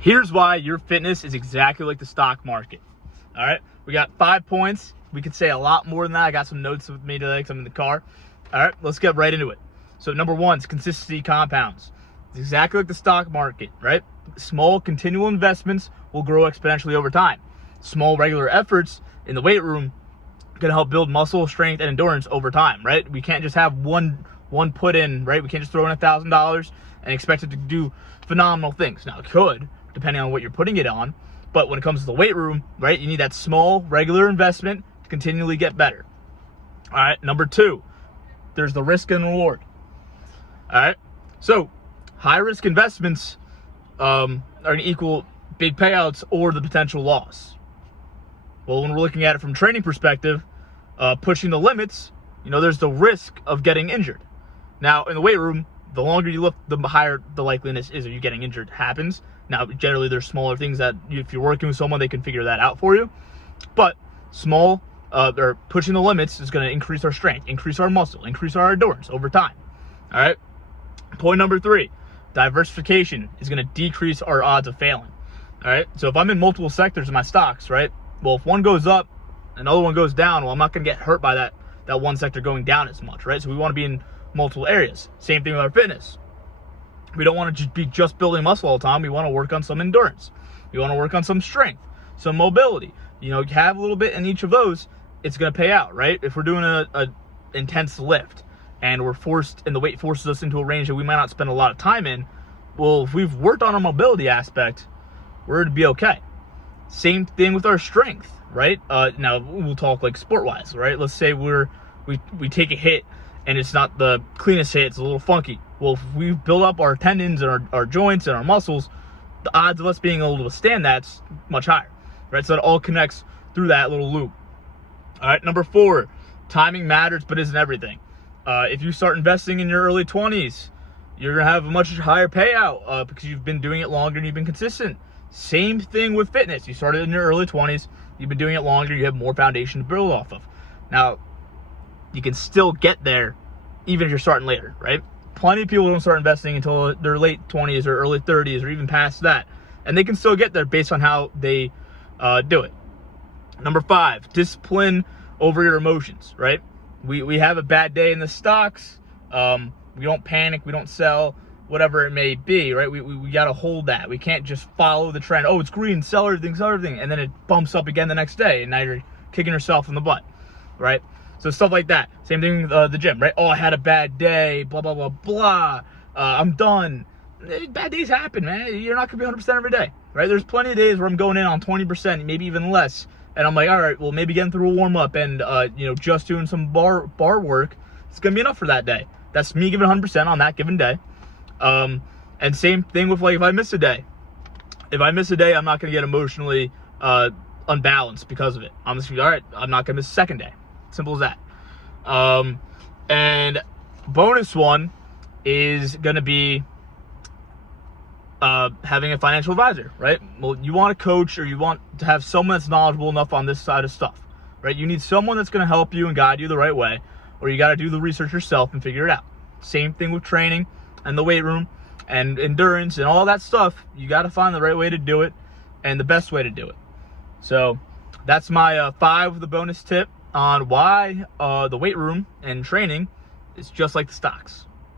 Here's why your fitness is exactly like the stock market. All right, we got 5 points. We could say a lot more than that. I got some notes with me today because I'm in the car. All right, let's get right into it. So number one is consistency compounds. It's exactly like the stock market, right? Small continual investments will grow exponentially over time. Small regular efforts in the weight room can help build muscle strength and endurance over time, right? We can't just have one put in, right? We can't just throw in $1,000 and expect it to do phenomenal things. Now it could, depending on what you're putting it on, but when it comes to the weight room, right, you need that small regular investment to continually get better. All right, number two, there's the risk and reward. All right, so high risk investments are going to equal big payouts or the potential loss. Well, when we're looking at it from training perspective, pushing the limits, there's the risk of getting injured. Now, in the weight room, the longer you lift, the higher the likeliness is of you getting injured happens. Now, generally, there's smaller things that if you're working with someone, they can figure that out for you. But small, or pushing the limits is going to increase our strength, increase our muscle, increase our endurance over time. All right. Point number three, diversification is going to decrease our odds of failing. All right. So if I'm in multiple sectors in my stocks, right? Well, if one goes up, another one goes down, well, I'm not going to get hurt by that one sector going down as much, right? So we want to be in multiple areas. Same thing with our fitness. We don't want to be just building muscle all the time. We want to work on some endurance. We want to work on some strength, some mobility. You have a little bit in each of those, it's going to pay out, right? If we're doing a intense lift and we're forced, and the weight forces us into a range that we might not spend a lot of time in, well, if we've worked on our mobility aspect, we're to be okay. Same thing with our strength, right? Now we'll talk like sport-wise, right? Let's say we take a hit and it's not the cleanest hit, it's a little funky. Well, if we build up our tendons and our joints and our muscles, the odds of us being able to withstand that's much higher, right? So it all connects through that little loop. All right, number four, timing matters but isn't everything. If you start investing in your early 20s, you're gonna have a much higher payout because you've been doing it longer and you've been consistent. Same thing with fitness. You started in your early 20s, you've been doing it longer, you have more foundation to build off of. Now, you can still get there even if you're starting later, right? Plenty of people don't start investing until their late 20s or early 30s or even past that. And they can still get there based on how they do it. Number five, discipline over your emotions, right? We have a bad day in the stocks. We don't panic, we don't sell, whatever it may be, right? We got to hold that. We can't just follow the trend. Oh, it's green, sell everything. And then it bumps up again the next day. And now you're kicking yourself in the butt, right? So stuff like that. Same thing with the gym, right? Oh, I had a bad day, blah, blah, blah, blah. I'm done. Bad days happen, man. You're not going to be 100% every day, right? There's plenty of days where I'm going in on 20%, maybe even less. And I'm like, all right, well, maybe getting through a warm-up and, just doing some bar work, it's going to be enough for that day. That's me giving 100% on that given day. And same thing with, like, if I miss a day. If I miss a day, I'm not going to get emotionally unbalanced because of it. I'm just going to be, all right, I'm not going to miss a second day. Simple as that. And bonus one is going to be having a financial advisor, right? Well, you want a coach or you want to have someone that's knowledgeable enough on this side of stuff, right? You need someone that's going to help you and guide you the right way, or you got to do the research yourself and figure it out. Same thing with training and the weight room and endurance and all that stuff. You got to find the right way to do it and the best way to do it. So that's my 5 with the bonus tip on why the weight room and training is just like the stocks.